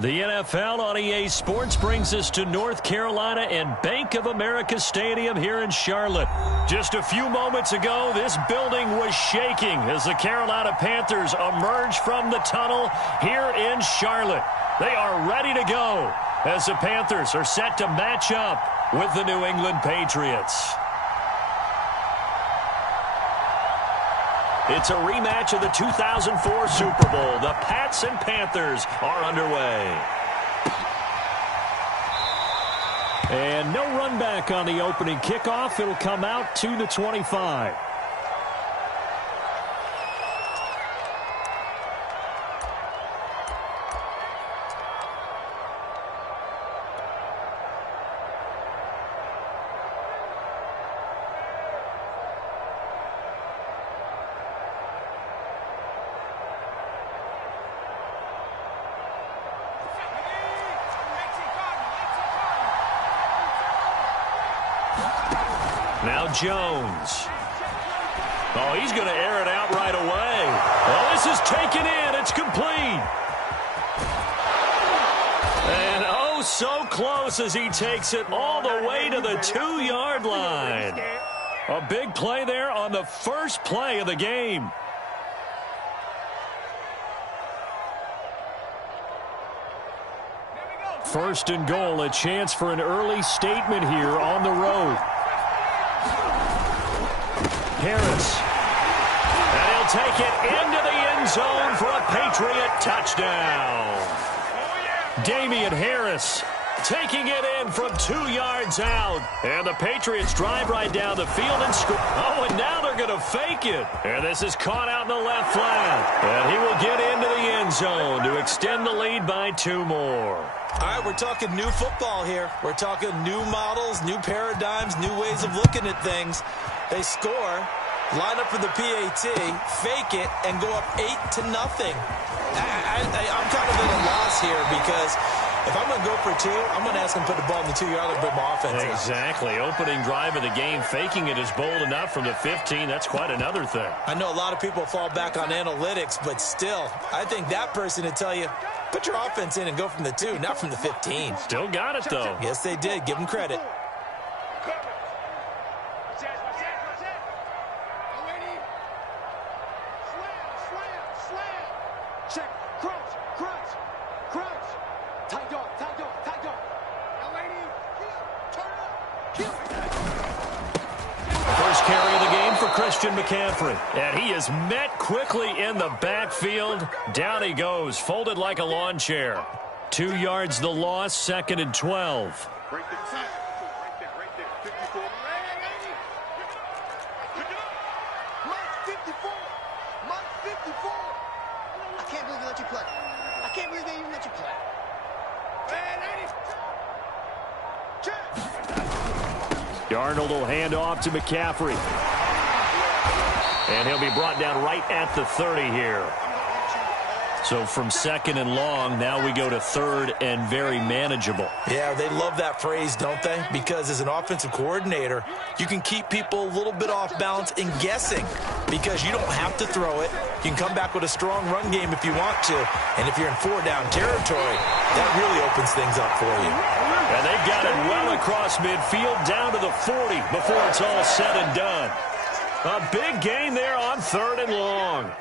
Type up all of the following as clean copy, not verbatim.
The NFL on EA Sports brings us to North Carolina and Bank of America Stadium here in Charlotte. Just a few moments ago, this building was shaking as the Carolina Panthers emerged from the tunnel here in Charlotte. They are ready to go as the Panthers are set to match up with the New England Patriots. It's a rematch of the 2004 Super Bowl. The Pats and Panthers are underway. And no run back on the opening kickoff. It'll come out to the 25. Now Jones. Oh, he's going to air it out right away. Oh, this is taken in. It's complete. And oh, so close as he takes it all the way to the 2-yard line. A big play there on the first play of the game. First and goal, a chance for an early statement here on the road. Harris. And he'll take it into the end zone for a Patriot touchdown. Damian Harris taking it in from 2 yards out. And the Patriots drive right down the field and score. Oh, and now they're going to fake it. And this is caught out in the left flat. And he will get into the end zone to extend the lead by 2 more. All right, we're talking new football here. We're talking new models, new paradigms, new ways of looking at things. They score, line up for the PAT, fake it, and go up 8-0. I'm kind of at a loss here because if I'm going to go for 2, I'm going to ask him to put the ball in the 2-yard line, put my offense in. Exactly. Opening drive of the game, faking it is bold enough from the 15. That's quite another thing. I know a lot of people fall back on analytics, but still, I think that person would tell you, put your offense in and go from the 2, not from the 15. Still got it, though. Yes, they did. Give them credit. McCaffrey, and he is met quickly in the backfield. Down he goes, folded like a lawn chair. 2 yards the loss, 2nd and 12. Right there, 54. Mike 54. I can't believe they let you play. I can't believe they even let you play. Darnold will hand off to McCaffrey. And he'll be brought down right at the 30 here. So from 2nd and long, now we go to 3rd and very manageable. Yeah, they love that phrase, don't they? Because as an offensive coordinator, you can keep people a little bit off balance and guessing because you don't have to throw it. You can come back with a strong run game if you want to. And if you're in 4-down territory, that really opens things up for you. And they've got it well across midfield down to the 40 before it's all said and done. A big gain there on 3rd and long.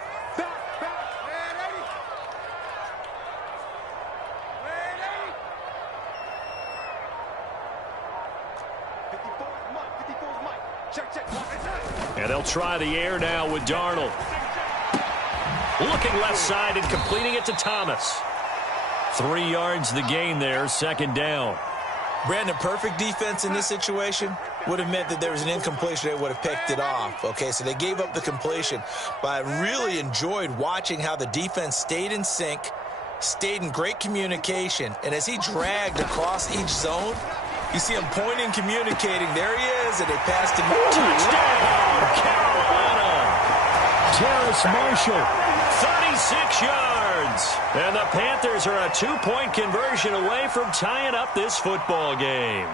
And they'll try the air now with Darnold. Looking left side and completing it to Thomas. 3 yards the gain there, 2nd down. Brandon, perfect defense in this situation would have meant that there was an incompletion. They would have picked it off. Okay, so they gave up the completion. But I really enjoyed watching how the defense stayed in sync, stayed in great communication. And as he dragged across each zone, you see him pointing, communicating. There he is, and they passed him. Touchdown, Carolina! Terrace Marshall, 36 yards. And the Panthers are a 2-point conversion away from tying up this football game.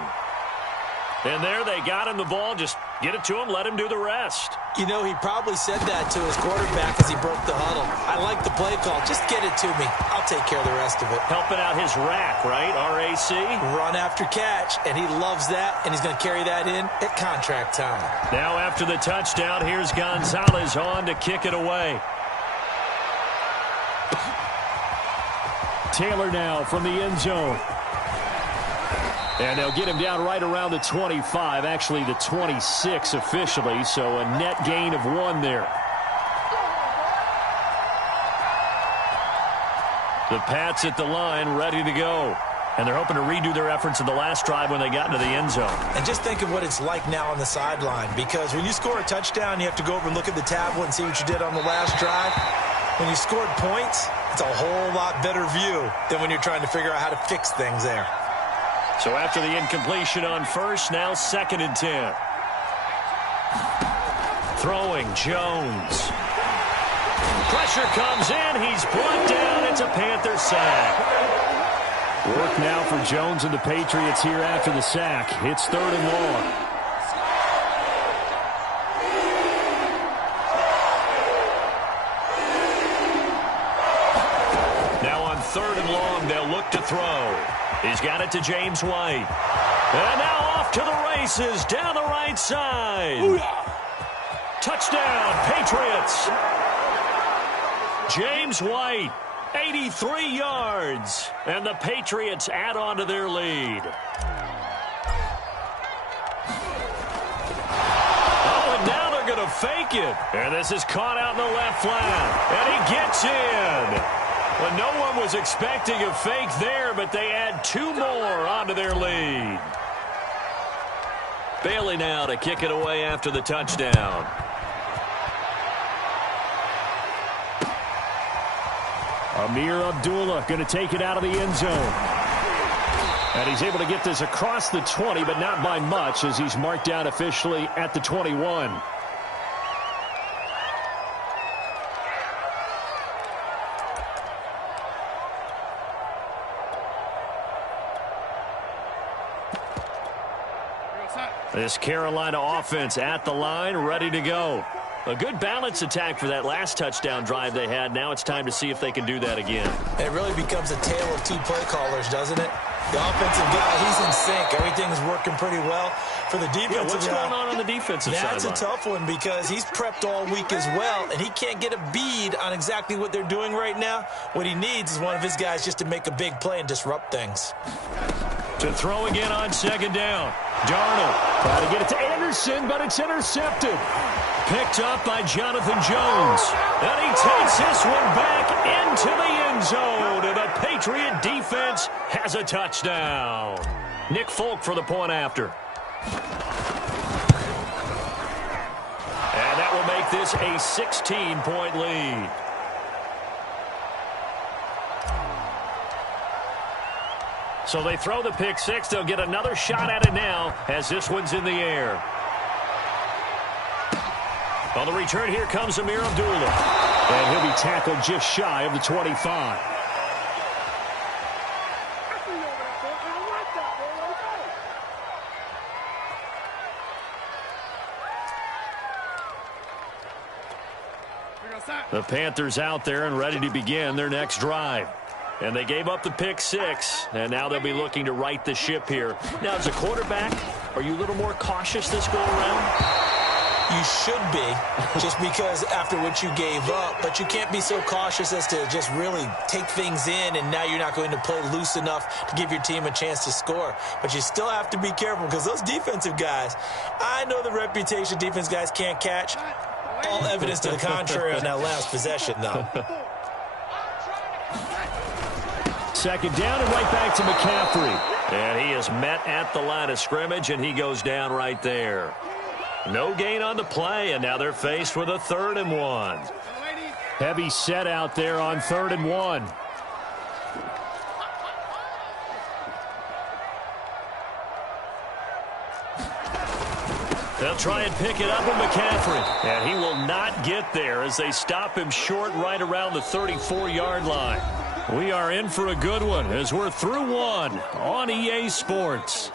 And there they got him the ball just Get it to him, let him do the rest. You know, he probably said that to his quarterback as he broke the huddle. I like the play call. Just get it to me. I'll take care of the rest of it. Helping out his rack, right? R-A-C? Run after catch, and he loves that, and he's going to carry that in at contract time. Now after the touchdown, here's Gonzalez on to kick it away. Taylor now from the end zone. And they'll get him down right around the 25, actually the 26 officially, so a net gain of 1 there. The Pats at the line, ready to go. And they're hoping to redo their efforts in the last drive when they got into the end zone. And just think of what it's like now on the sideline, because when you score a touchdown, you have to go over and look at the tablet and see what you did on the last drive. When you scored points, it's a whole lot better view than when you're trying to figure out how to fix things there. So after the incompletion on first, now 2nd and 10. Throwing, Jones. Pressure comes in. He's brought down. It's a Panther sack. Work now for Jones and the Patriots here after the sack. It's 3rd and long. Now on 3rd and long, they'll look to throw. He's got it to James White. And now off to the races down the right side. Booyah! Touchdown, Patriots. James White, 83 yards. And the Patriots add on to their lead. Oh, and now they're going to fake it. And this is caught out in the left flat. And he gets in. Well, no one was expecting a fake there, but they add 2 more onto their lead. Bailey now to kick it away after the touchdown. Amir Abdullah going to take it out of the end zone. And he's able to get this across the 20, but not by much, as he's marked down officially at the 21. This Carolina offense at the line, ready to go. A good balance attack for that last touchdown drive they had. Now it's time to see if they can do that again. It really becomes a tale of 2 play callers, doesn't it? The offensive guy, he's in sync. Everything's working pretty well. For the defensive guy, what's going on the defensive side? That's a tough one because he's prepped all week as well, and he can't get a bead on exactly what they're doing right now. What he needs is one of his guys just to make a big play and disrupt things. To throw again on 2nd down. Darnold trying to get it to Anderson, but it's intercepted. Picked up by Jonathan Jones. And he takes this one back into the end zone. And the Patriot defense has a touchdown. Nick Folk for the point after. And that will make this a 16-point lead. So they throw the pick 6. They'll get another shot at it now as this one's in the air. On the return, here comes Amir Abdullah. And he'll be tackled just shy of the 25. The Panthers out there and ready to begin their next drive. And they gave up the pick 6, and now they'll be looking to right the ship here. Now, as a quarterback, are you a little more cautious this go around? You should be, just because after what you gave up, but you can't be so cautious as to just really take things in, and now you're not going to play loose enough to give your team a chance to score. But you still have to be careful because those defensive guys, I know the reputation defense guys can't catch. All evidence to the contrary on that last possession, though. 2nd down and right back to McCaffrey. And he is met at the line of scrimmage, and he goes down right there. No gain on the play, and now they're faced with a 3rd and 1. Heavy set out there on 3rd and 1. They'll try and pick it up with McCaffrey. And he will not get there as they stop him short right around the 34-yard line. We are in for a good one as we're through one on EA Sports.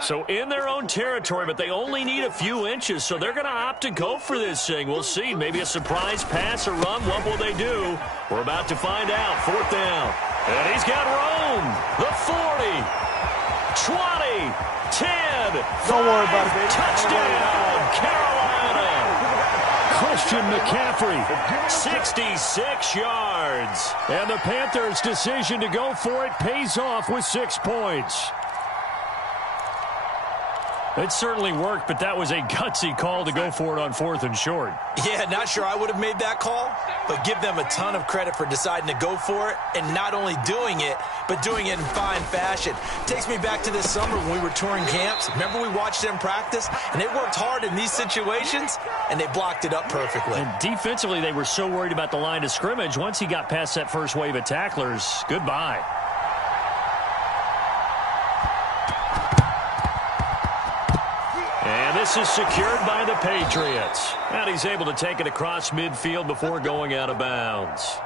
So in their own territory, but they only need a few inches, so they're going to opt to go for this thing. We'll see. Maybe a surprise pass or run. What will they do? We're about to find out. 4th down. And he's got Rome. The 40. 20. 10. Don't worry about it, baby. Touchdown, Carolina. Christian McCaffrey, 66 yards. And the Panthers' decision to go for it pays off with 6 points. It certainly worked, but that was a gutsy call to go for it on 4th and short. Yeah, not sure I would have made that call, but give them a ton of credit for deciding to go for it and not only doing it, but doing it in fine fashion. Takes me back to this summer when we were touring camps. Remember we watched them practice, and they worked hard in these situations, and they blocked it up perfectly. And defensively, they were so worried about the line of scrimmage. Once he got past that first wave of tacklers, goodbye. And this is secured by the Patriots. And he's able to take it across midfield before going out of bounds.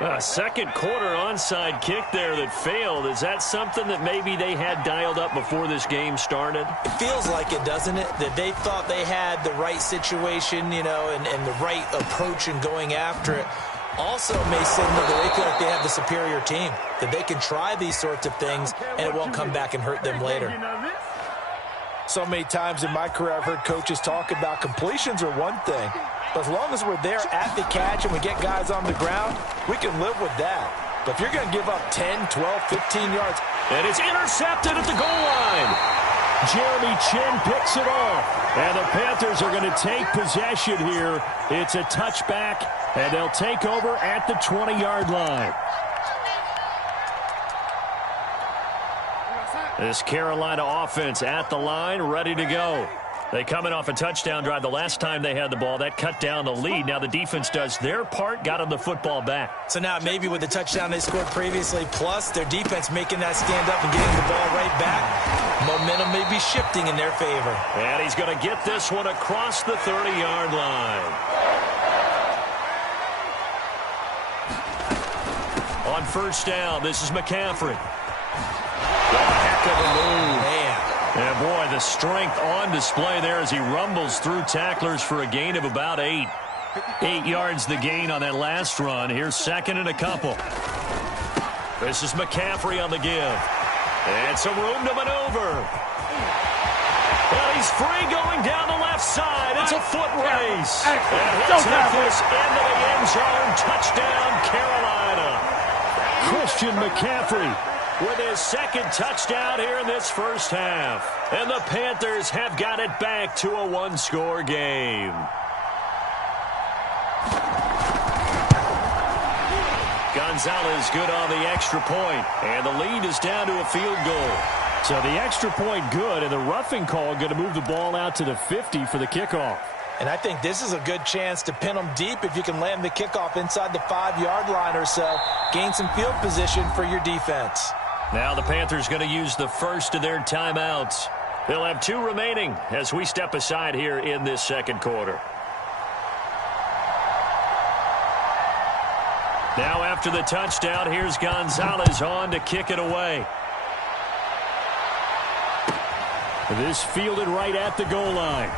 A second quarter onside kick there that failed. Is that something that maybe they had dialed up before this game started? It feels like it, doesn't it? That they thought they had the right situation, you know, and the right approach in going after it. Also may signal that they feel like they have the superior team, that they can try these sorts of things and it won't come back and hurt them later. So many times in my career I've heard coaches talk about completions are one thing, but as long as we're there at the catch and we get guys on the ground, we can live with that. But if you're going to give up 10, 12, 15 yards. And it's intercepted at the goal line. Jeremy Chin picks it off. And the Panthers are going to take possession here. It's a touchback, and they'll take over at the 20-yard line. This Carolina offense at the line, ready to go. They coming off a touchdown drive the last time they had the ball. That cut down the lead. Now the defense does their part, got them the football back. So now maybe with the touchdown they scored previously, plus their defense making that stand up and getting the ball right back, momentum may be shifting in their favor. And he's going to get this one across the 30-yard line. On 1st down, this is McCaffrey. Heck of a move. Man. And boy, the strength on display there as he rumbles through tacklers for a gain of about 8. 8 yards the gain on that last run. Here's 2nd and a couple. This is McCaffrey on the give. And some room to maneuver. And he's free going down the left side. It's a foot race. And he'll take this into the end zone. Touchdown, Carolina. Christian McCaffrey with his 2nd touchdown here in this first half. And the Panthers have got it back to a 1-score game. Gonzalez good on the extra point, and the lead is down to a field goal. So the extra point good, and the roughing call going to move the ball out to the 50 for the kickoff. And I think this is a good chance to pin them deep if you can land the kickoff inside the 5-yard line or so. Gain some field position for your defense. Now the Panthers going to use the first of their timeouts. They'll have 2 remaining as we step aside here in this second quarter. Now after the touchdown, here's Gonzalez on to kick it away. This fielded right at the goal line.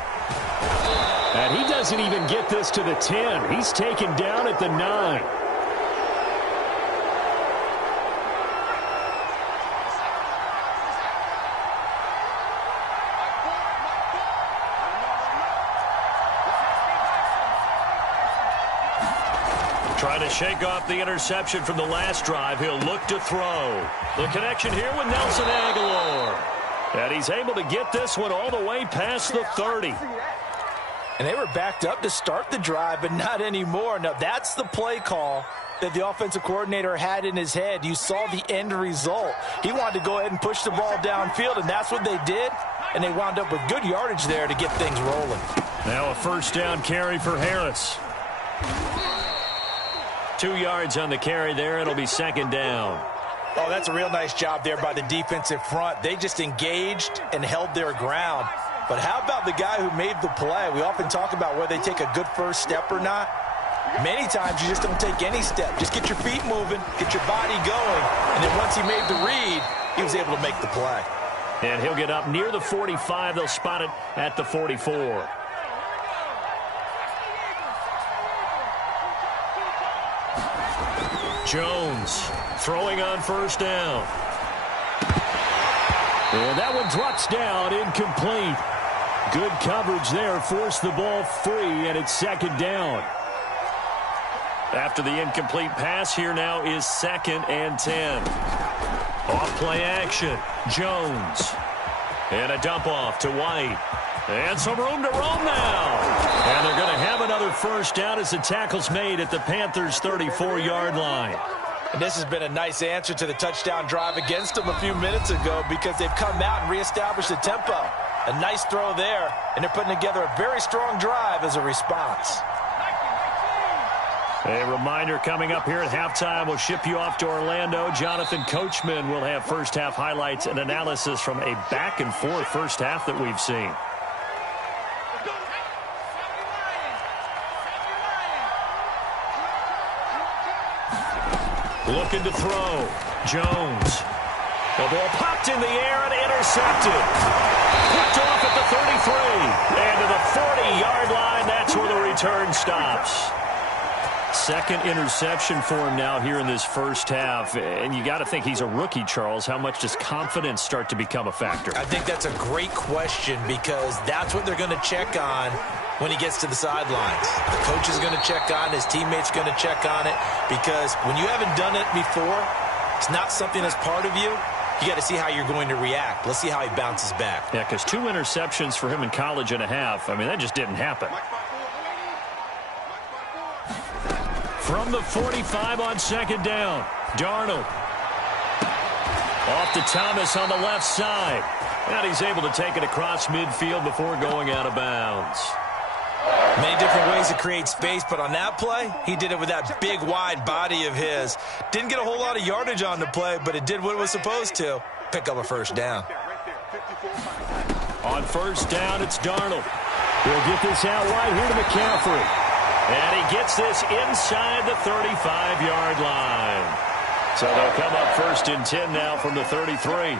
And he doesn't even get this to the 10. He's taken down at the 9. Trying to shake off the interception from the last drive. He'll look to throw. The connection here with Nelson Aguilar. And he's able to get this one all the way past the 30. And they were backed up to start the drive, but not anymore. Now, that's the play call that the offensive coordinator had in his head. You saw the end result. He wanted to go ahead and push the ball downfield, and that's what they did. And they wound up with good yardage there to get things rolling. Now a 1st down carry for Harris. 2 yards on the carry there. It'll be 2nd down. Oh, that's a real nice job there by the defensive front. They just engaged and held their ground. But how about the guy who made the play? We often talk about whether they take a good first step or not. Many times you just don't take any step. Just get your feet moving, get your body going. And then once he made the read, he was able to make the play. And he'll get up near the 45. They'll spot it at the 44. Jones throwing on first down. And that one drops down, incomplete. Good coverage there, forced the ball free, and it's second down. After the incomplete pass, here now is 2nd and 10. Off play action, Jones. And a dump off to White. And some room to roam now. And they're going to have another first down as the tackle's made at the Panthers' 34-yard line. And this has been a nice answer to the touchdown drive against them a few minutes ago because they've come out and reestablished the tempo. A nice throw there, and they're putting together a very strong drive as a response. A reminder coming up here at halftime, we'll ship you off to Orlando. Jonathan Coachman will have first-half highlights and analysis from a back-and-forth first half that we've seen. Looking to throw. Jones. The ball popped in the air and intercepted. Picked off at the 33. And to the 40-yard line, that's where the return stops. Second interception for him now here in this first half. And you got to think he's a rookie, Charles. How much does confidence start to become a factor? I think that's a great question because that's what they're going to check on when he gets to the sidelines. The coach is going to check on, his teammates going to check on it, because when you haven't done it before, it's not something that's part of you. You got to see how you're going to react. Let's see how he bounces back. Yeah, because 2 interceptions for him in college and a half. I mean, that just didn't happen. From the 45 on second down, Darnold. Off to Thomas on the left side. And he's able to take it across midfield before going out of bounds. Many different ways to create space, but on that play, he did it with that big, wide body of his. Didn't get a whole lot of yardage on the play, but it did what it was supposed to. Pick up a first down. On first down, it's Darnold. He'll get this out wide here to McCaffrey. And he gets this inside the 35-yard line. So they'll come up 1st and 10 now from the 33.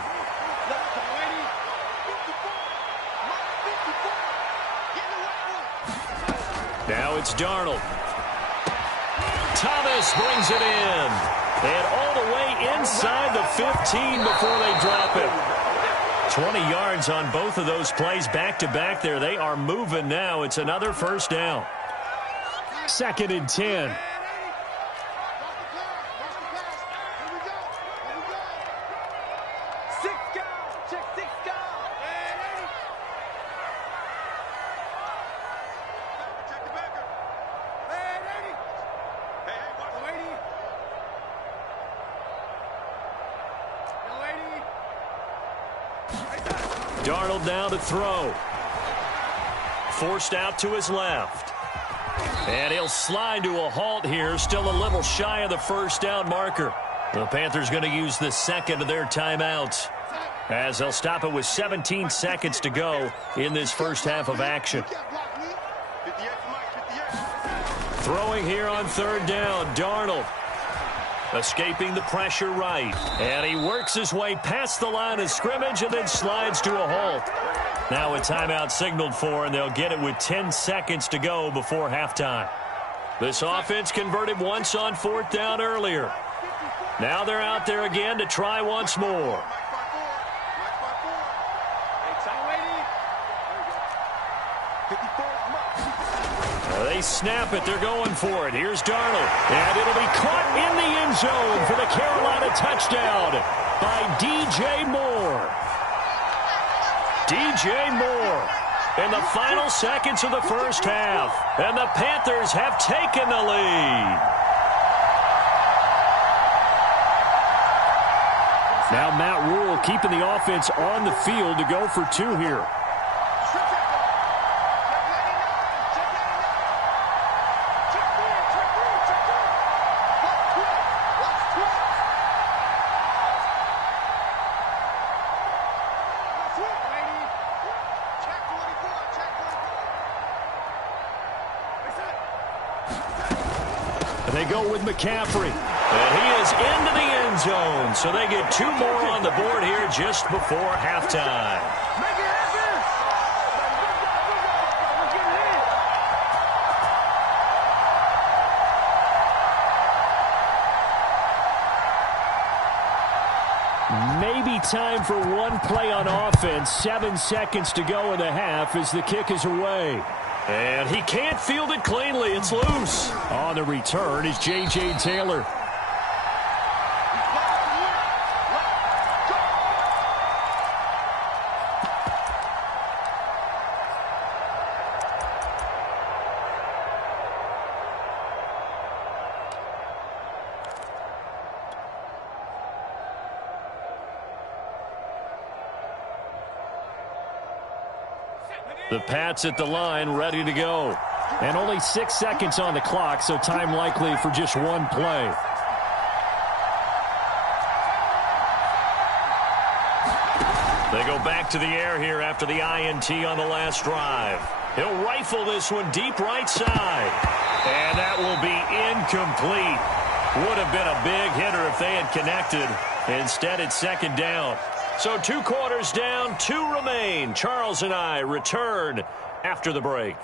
Now it's Darnold. Thomas brings it in. And all the way inside the 15 before they drop it. 20 yards on both of those plays back-to-back there. They are moving now. It's another first down. 2nd and 10. Darnold now to throw. Forced out to his left. And he'll slide to a halt here. Still a little shy of the first down marker. The Panthers going to use the second of their timeouts, as they'll stop it with 17 seconds to go in this first half of action. Throwing here on third down, Darnold. Escaping the pressure right. And he works his way past the line of scrimmage and then slides to a halt. Now a timeout signaled for, and they'll get it with 10 seconds to go before halftime. This offense converted once on fourth down earlier. Now they're out there again to try once more. They snap it. They're going for it. Here's Darnold. And it'll be caught in the end zone for the Carolina touchdown by DJ Moore. DJ Moore in the final seconds of the first half. And the Panthers have taken the lead. Now Matt Rule keeping the offense on the field to go for 2 here. They go with McCaffrey. And he is into the end end zone. So they get 2 more on the board here just before halftime. Maybe time for one play on offense. 7 seconds to go in the half as the kick is away. And he can't field it cleanly. It's loose. On the return is J.J. Taylor. The Pats at the line, ready to go. And only 6 seconds on the clock, so time likely for just one play. They go back to the air here after the INT on the last drive. He'll rifle this one deep right side. And that will be incomplete. Would have been a big hitter if they had connected. Instead, it's second down. So 2 quarters down, 2 remain. Charles and I return after the break.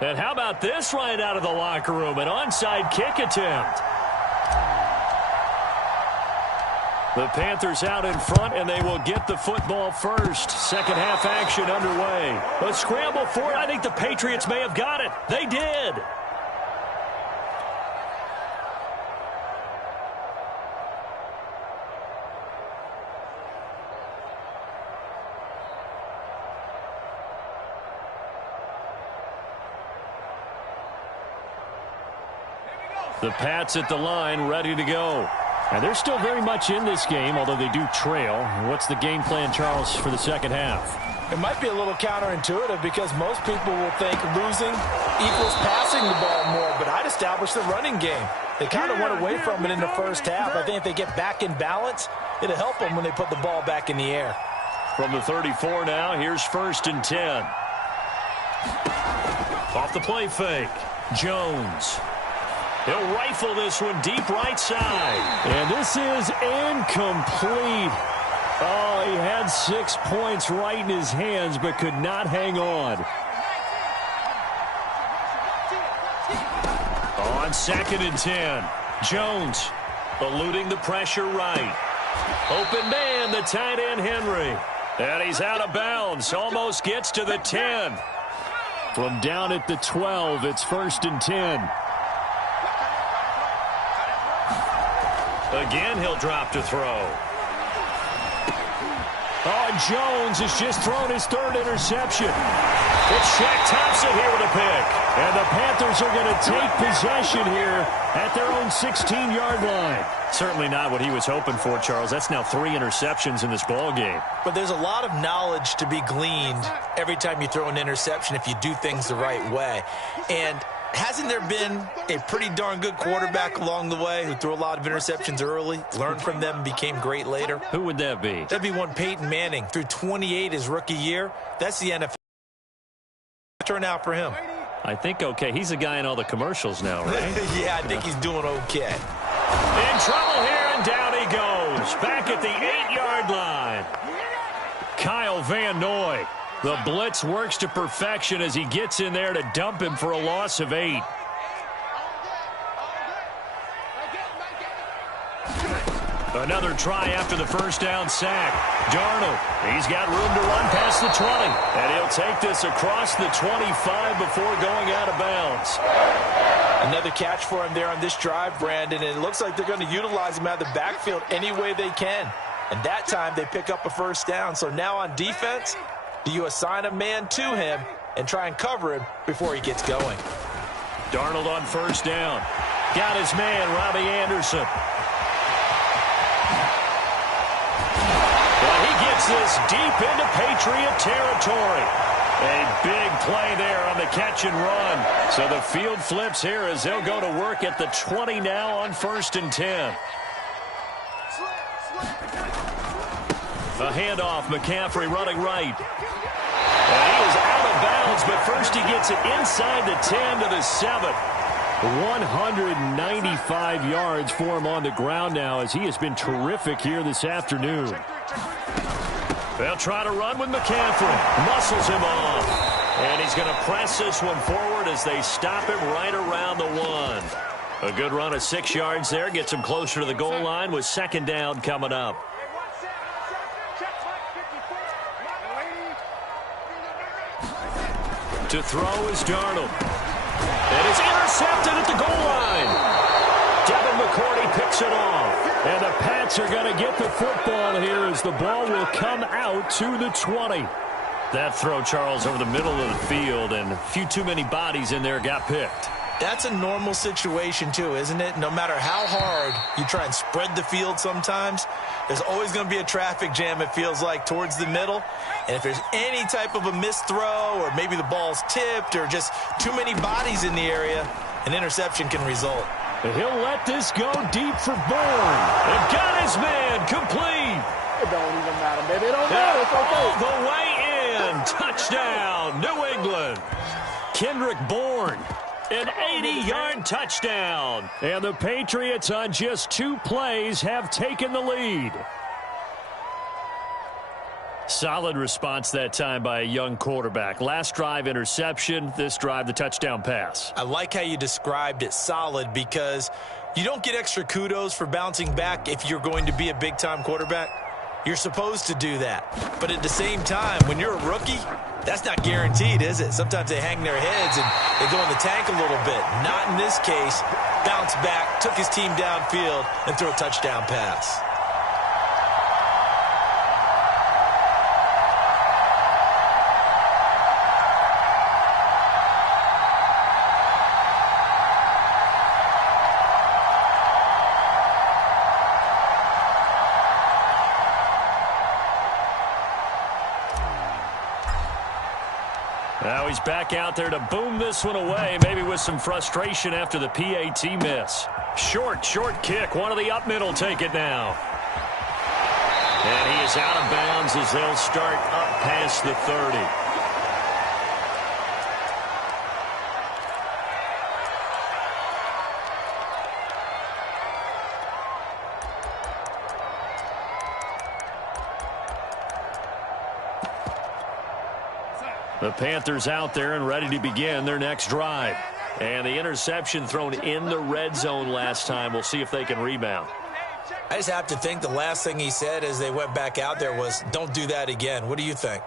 And how about this right out of the locker room? An onside kick attempt. The Panthers out in front, and they will get the football first. Second half action underway. A scramble for it. I think the Patriots may have got it. They did. The Pats at the line, ready to go. And they're still very much in this game, although they do trail. What's the game plan, Charles, for the second half? It might be a little counterintuitive because most people will think losing equals passing the ball more, but I'd establish the running game. They kind of went away from it in the first half. I think if they get back in balance, it'll help them when they put the ball back in the air. From the 34 now, here's 1st and 10. Off the play fake. Jones. He'll rifle this one deep right side. And this is incomplete. Oh, he had 6 points right in his hands, but could not hang on. On 2nd and 10. Jones eluding the pressure right. Open man, the tight end Henry. And he's out of bounds. Almost gets to the 10. From down at the 12, it's 1st and 10. Again, he'll drop to throw. Oh, and Jones has just thrown his 3rd interception. It's Shaq Thompson here with a pick. And the Panthers are going to take possession here at their own 16-yard line. Certainly not what he was hoping for, Charles. That's now 3 interceptions in this ball game. But there's a lot of knowledge to be gleaned every time you throw an interception if you do things the right way. And hasn't there been a pretty darn good quarterback along the way who threw a lot of interceptions early, learned from them, and became great later? Who would that be? That'd be one Peyton Manning. Threw 28 his rookie year. That's the NFL turnout for him. I think, okay, he's a guy in all the commercials now, right? Yeah, I think he's doing okay. In trouble here, and down he goes. Back at the 8-yard line. Kyle Van Noy. The blitz works to perfection as he gets in there to dump him for a loss of 8. Another try after the first down sack. Darnold, he's got room to run past the 20. And he'll take this across the 25 before going out of bounds. Another catch for him there on this drive, Brandon, and it looks like they're going to utilize him out of the backfield any way they can. And that time they pick up a first down. So now on defense, do you assign a man to him and try and cover him before he gets going? Darnold on first down. Got his man, Robbie Anderson. Well, he gets this deep into Patriot territory. A big play there on the catch and run. So the field flips here as they'll go to work at the 20 now on 1st and 10. A handoff, McCaffrey running right. And he is out of bounds, but first he gets it inside the 10 to the 7. 195 yards for him on the ground now as he has been terrific here this afternoon. They'll try to run with McCaffrey. Muscles him off. And he's going to press this one forward as they stop him right around the 1. A good run of 6 yards there. Gets him closer to the goal line with second down coming up. To throw is Darnold. And it's intercepted at the goal line. Devin McCourty picks it off. And the Pats are going to get the football here as the ball will come out to the 20. That throw, Charles, over the middle of the field, and a few too many bodies in there got picked. That's a normal situation, too, isn't it? No matter how hard you try and spread the field sometimes, there's always going to be a traffic jam, it feels like, towards the middle. And if there's any type of a missed throw or maybe the ball's tipped or just too many bodies in the area, an interception can result. He'll let this go deep for Bourne. And got his man complete. It don't even matter, baby. It don't matter. It's okay. All the way in. Touchdown, New England. Kendrick Bourne. An 80-yard touchdown. And the Patriots on just 2 plays have taken the lead. Solid response that time by a young quarterback. Last drive, interception. This drive, the touchdown pass. I like how you described it, solid, because you don't get extra kudos for bouncing back if you're going to be a big-time quarterback. You're supposed to do that. But at the same time, when you're a rookie, that's not guaranteed, is it? Sometimes they hang their heads and they go in the tank a little bit. Not in this case. Bounced back, took his team downfield, and threw a touchdown pass. Now he's back out there to boom this one away, maybe with some frustration after the PAT miss. Short kick. One of the up middle take it now. And he is out of bounds as they'll start up past the 30. The Panthers out there and ready to begin their next drive. And the interception thrown in the red zone last time. We'll see if they can rebound. I just have to think the last thing he said as they went back out there was, don't do that again. What do you think?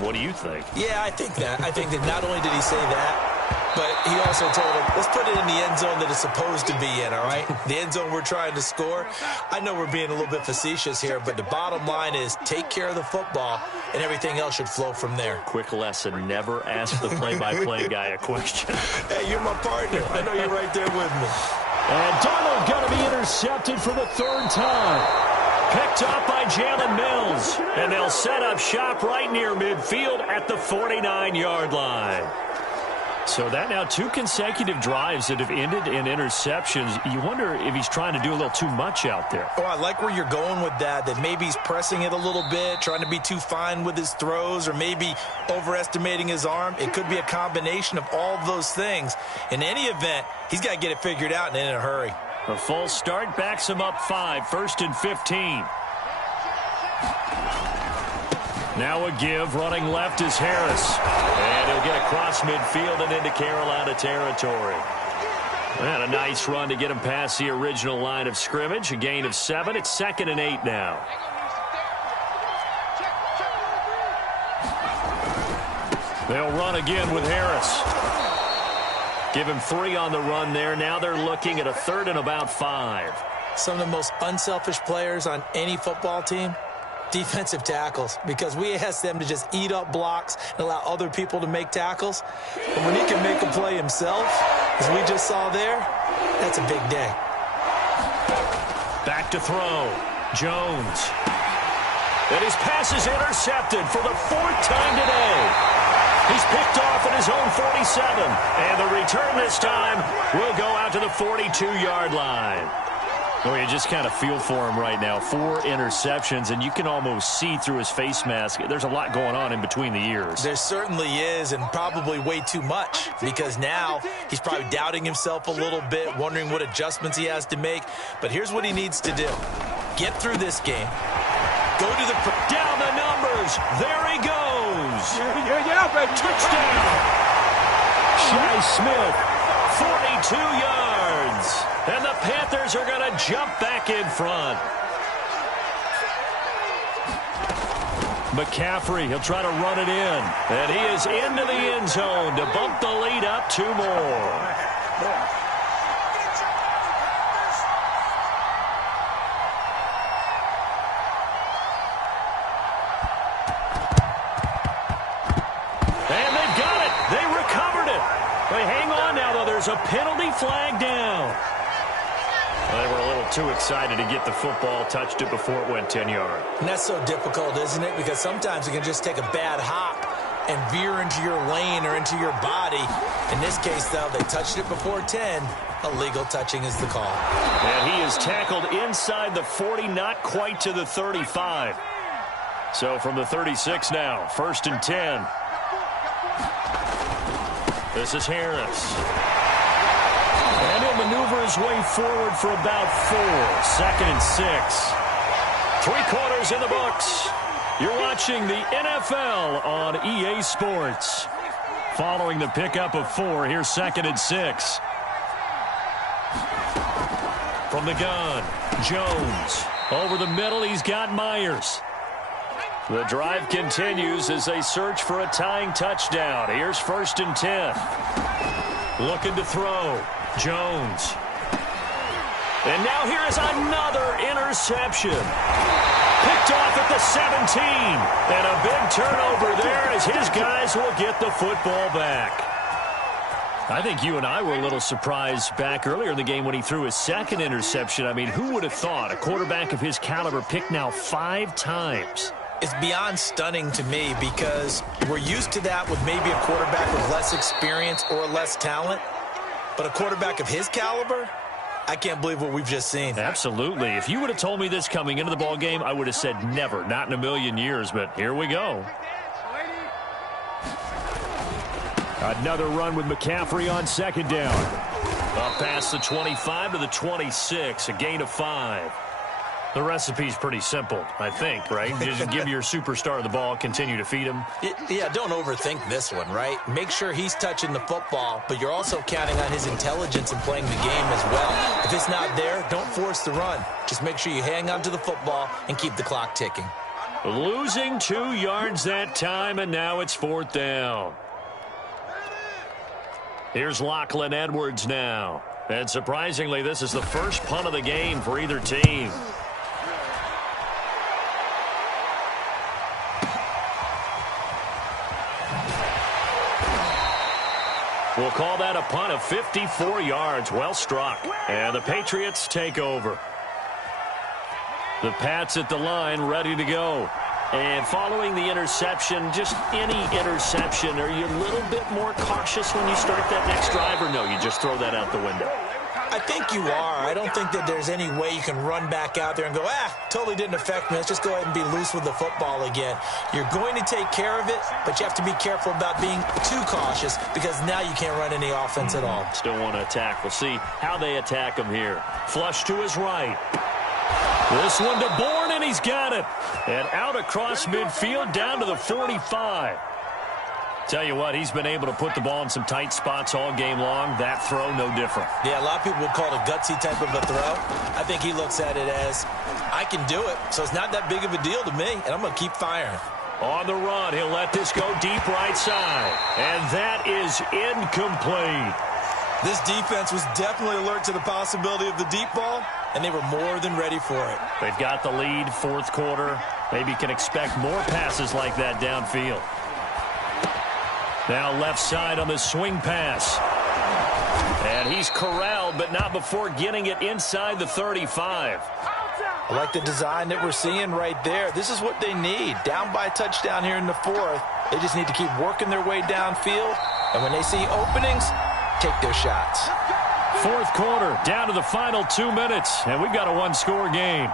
What do you think? Yeah, I think that. I think that not only did he say that, but he also told him, let's put it in the end zone that it's supposed to be in, all right? The end zone we're trying to score. I know we're being a little bit facetious here, but the bottom line is take care of the football, and everything else should flow from there. Quick lesson, never ask the play-by-play guy a question. Hey, you're my partner. I know you're right there with me. And Darnold going to be intercepted for the 3rd time. Picked up by Jalen Mills. And they'll set up shop right near midfield at the 49-yard line. So that now 2 consecutive drives that have ended in interceptions. You wonder if he's trying to do a little too much out there. Oh, I like where you're going with that maybe he's pressing it a little bit, trying to be too fine with his throws, or maybe overestimating his arm. It could be a combination of all of those things. In any event, he's got to get it figured out and in a hurry. A false start backs him up 5, 1st and 15. Now a give, running left is Harris. And he'll get across midfield and into Carolina territory. And a nice run to get him past the original line of scrimmage. A gain of 7. It's 2nd and 8 now. They'll run again with Harris. Give him 3 on the run there. Now they're looking at a 3rd and about 5. Some of the most unselfish players on any football team, defensive tackles, because we ask them to just eat up blocks and allow other people to make tackles. And when he can make a play himself, as we just saw there, that's a big day. Back to throw. Jones. And his pass is intercepted for the 4th time today. He's picked off at his own 47. And the return this time will go out to the 42-yard line. Well, you just kind of feel for him right now. 4 interceptions, and you can almost see through his face mask. There's a lot going on in between the ears. There certainly is, and probably way too much, because now he's probably doubting himself a little bit, wondering what adjustments he has to make. But here's what he needs to do. Get through this game. Go to the... Down the numbers. There he goes. Yeah, baby. Touchdown. Shai Smith, 42 yards. And the Panthers are going to jump back in front. McCaffrey, he'll try to run it in. And he is into the end zone to bump the lead up 2 more. And they've got it. They recovered it. Wait, hang on now, though. There's a penalty flag down. Well, they were a little too excited to get the football, touched it before it went 10 yards. And that's so difficult, isn't it? Because sometimes you can just take a bad hop and veer into your lane or into your body. In this case, though, they touched it before 10. Illegal touching is the call. And he is tackled inside the 40, not quite to the 35. So from the 36 now, 1st and 10. This is Harris. And he'll maneuver his way forward for about 4. 2nd and 6. 3 quarters in the books. You're watching the NFL on EA Sports. Following the pickup of 4, here's 2nd and 6. From the gun, Jones. Over the middle, he's got Myers. The drive continues as they search for a tying touchdown. Here's 1st and 10. Looking to throw. Jones. And now here is another interception. Picked off at the 17. And a big turnover there as his guys will get the football back. I think you and I were a little surprised back earlier in the game when he threw his 2nd interception. I mean, who would have thought a quarterback of his caliber picked now 5 times? It's beyond stunning to me because we're used to that with maybe a quarterback with less experience or less talent. But a quarterback of his caliber, I can't believe what we've just seen. Absolutely. If you would have told me this coming into the ball game, I would have said never, not in a million years. But here we go. Another run with McCaffrey on 2nd down. Up past the 25 to the 26, a gain of 5. The recipe's pretty simple, I think, right? You just give your superstar the ball, continue to feed him. Yeah, don't overthink this one, right? Make sure he's touching the football, but you're also counting on his intelligence in playing the game as well. If it's not there, don't force the run. Just make sure you hang on to the football and keep the clock ticking. Losing 2 yards that time, and now it's 4th down. Here's Lachlan Edwards now. And surprisingly, this is the first punt of the game for either team. We'll call that a punt of 54 yards. Well struck. And the Patriots take over. The Pats at the line, ready to go. And following the interception, just any interception, are you a little bit more cautious when you start that next drive, or no, you just throw that out the window? I think you are. I don't think that there's any way you can run back out there and go, totally didn't affect me. Let's just go ahead and be loose with the football again. You're going to take care of it, but you have to be careful about being too cautious because now you can't run any offense at all. Still want to attack. We'll see how they attack him here. Flush to his right. This one to Bourne, and he's got it. And out across midfield down to the 45. Tell you what, he's been able to put the ball in some tight spots all game long. That throw, no different. Yeah, a lot of people would call it a gutsy type of a throw. I think he looks at it as, I can do it, so it's not that big of a deal to me, and I'm going to keep firing. On the run, he'll let this go deep right side. And that is incomplete. This defense was definitely alert to the possibility of the deep ball, and they were more than ready for it. They've got the lead, 4th quarter. Maybe can expect more passes like that downfield. Now left side on the swing pass. And he's corralled, but not before getting it inside the 35. I like the design that we're seeing right there. This is what they need. Down by a touchdown here in the 4th. They just need to keep working their way downfield. And when they see openings, take their shots. Fourth quarter, down to the final 2 minutes, and we've got a one-score game.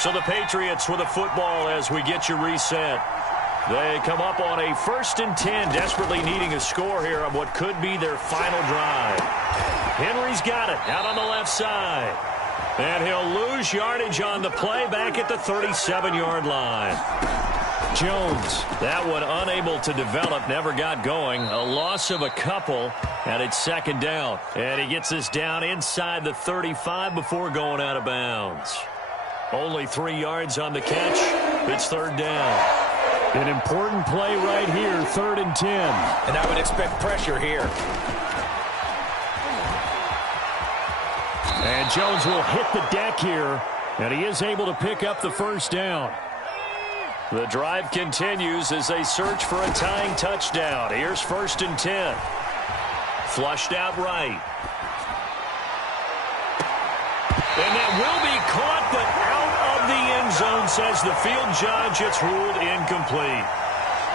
So the Patriots with the football as we get you reset. They come up on a 1st and 10, desperately needing a score here on what could be their final drive. Henry's got it out on the left side. And he'll lose yardage on the play back at the 37-yard line. Jones, that one unable to develop, never got going. A loss of a couple, and it's 2nd down. And he gets this down inside the 35 before going out of bounds. Only 3 yards on the catch. It's 3rd down. An important play right here, 3rd and 10. And I would expect pressure here. And Jones will hit the deck here, and he is able to pick up the 1st down. The drive continues as they search for a tying touchdown. Here's 1st and 10. Flushed out right. And that will be caught, but out of the end zone, says the field judge. It's ruled incomplete.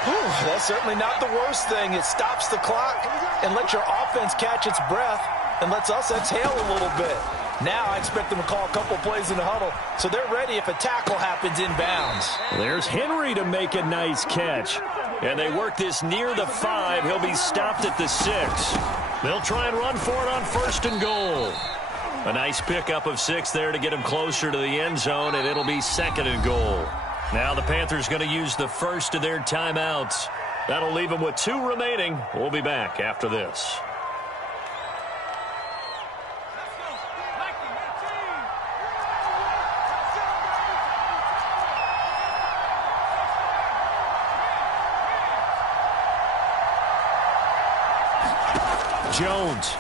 Whew, that's certainly not the worst thing. It stops the clock and lets your offense catch its breath and lets us exhale a little bit. Now I expect them to call a couple plays in the huddle, so they're ready if a tackle happens inbounds. There's Henry to make a nice catch. And they work this near the 5. He'll be stopped at the 6. They'll try and run for it on 1st and goal. A nice pickup of 6 there to get him closer to the end zone, and it'll be 2nd and goal. Now the Panthers going to use the first of their timeouts. That'll leave them with 2 remaining. We'll be back after this. Jones.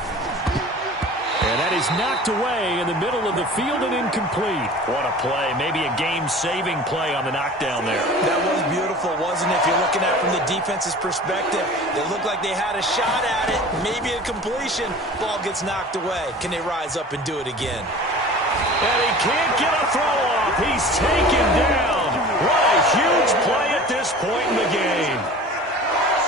And that is knocked away in the middle of the field and incomplete. What a play. Maybe a game-saving play on the knockdown there. That was beautiful, wasn't it? If you're looking at it from the defense's perspective, they looked like they had a shot at it. Maybe a completion. Ball gets knocked away. Can they rise up and do it again? And he can't get a throw off. He's taken down. What a huge play at this point in the game.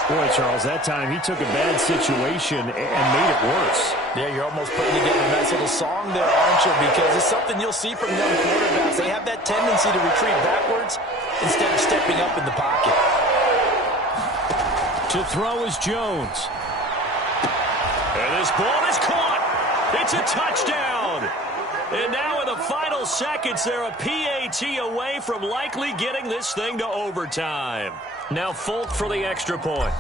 Boy, Charles, that time he took a bad situation and made it worse. Yeah, you're almost putting together a nice little song there, aren't you? Because it's something you'll see from young quarterbacks. They have that tendency to retreat backwards instead of stepping up in the pocket. To throw is Jones. And this ball is caught. It's a touchdown. And now in the final seconds, they're a PAT away from likely getting this thing to overtime. Now Folk for the extra point.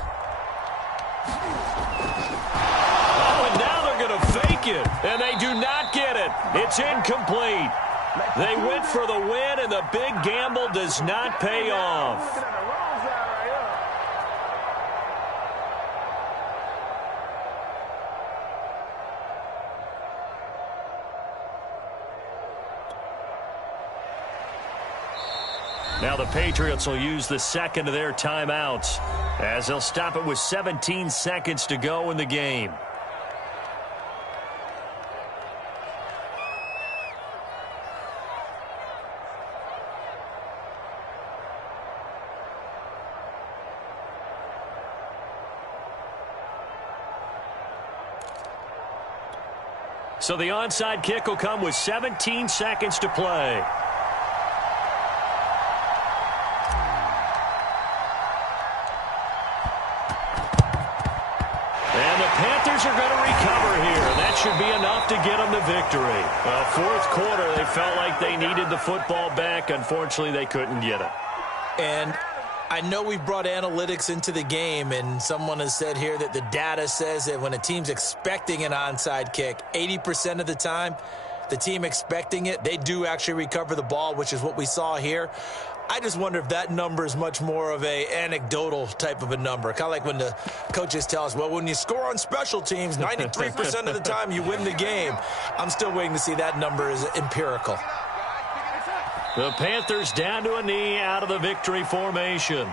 Oh, and now they're going to fake it. And they do not get it. It's incomplete. They went for the win, and the big gamble does not pay off. Now the Patriots will use the second of their timeouts as they'll stop it with 17 seconds to go in the game. So the onside kick will come with 17 seconds to play. Are going to recover here. That should be enough to get them the victory. Fourth quarter, they felt like they needed the football back. Unfortunately, they couldn't get it. And I know we've brought analytics into the game, and someone has said here that the data says that when a team's expecting an onside kick, 80% of the time, the team expecting it, they do actually recover the ball, which is what we saw here. I just wonder if that number is much more of a anecdotal type of a number. Kind of like when the coaches tell us, well, when you score on special teams, 93% of the time you win the game. I'm still waiting to see that number is empirical. The Panthers down to a knee out of the victory formation.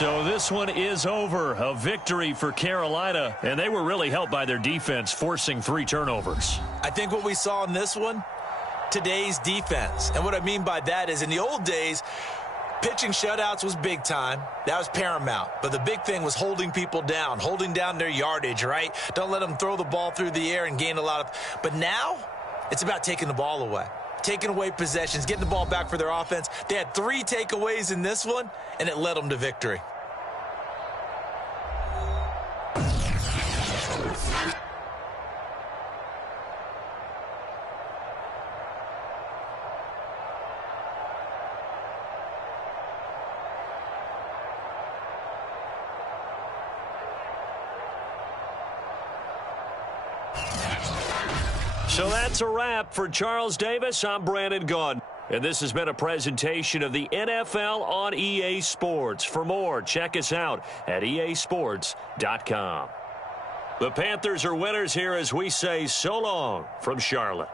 So this one is over. A victory for Carolina, and they were really helped by their defense, forcing 3 turnovers. I think what we saw in this one, today's defense. And what I mean by that is in the old days, pitching shutouts was big time. That was paramount. But the big thing was holding people down, holding down their yardage, right? Don't let them throw the ball through the air and gain a lot of... But now, it's about taking the ball away. Taking away possessions, getting the ball back for their offense. They had 3 takeaways in this one, and it led them to victory. So that's a wrap for Charles Davis. I'm Brandon Gaudin. And this has been a presentation of the NFL on EA Sports. For more, check us out at easports.com. The Panthers are winners here as we say so long from Charlotte.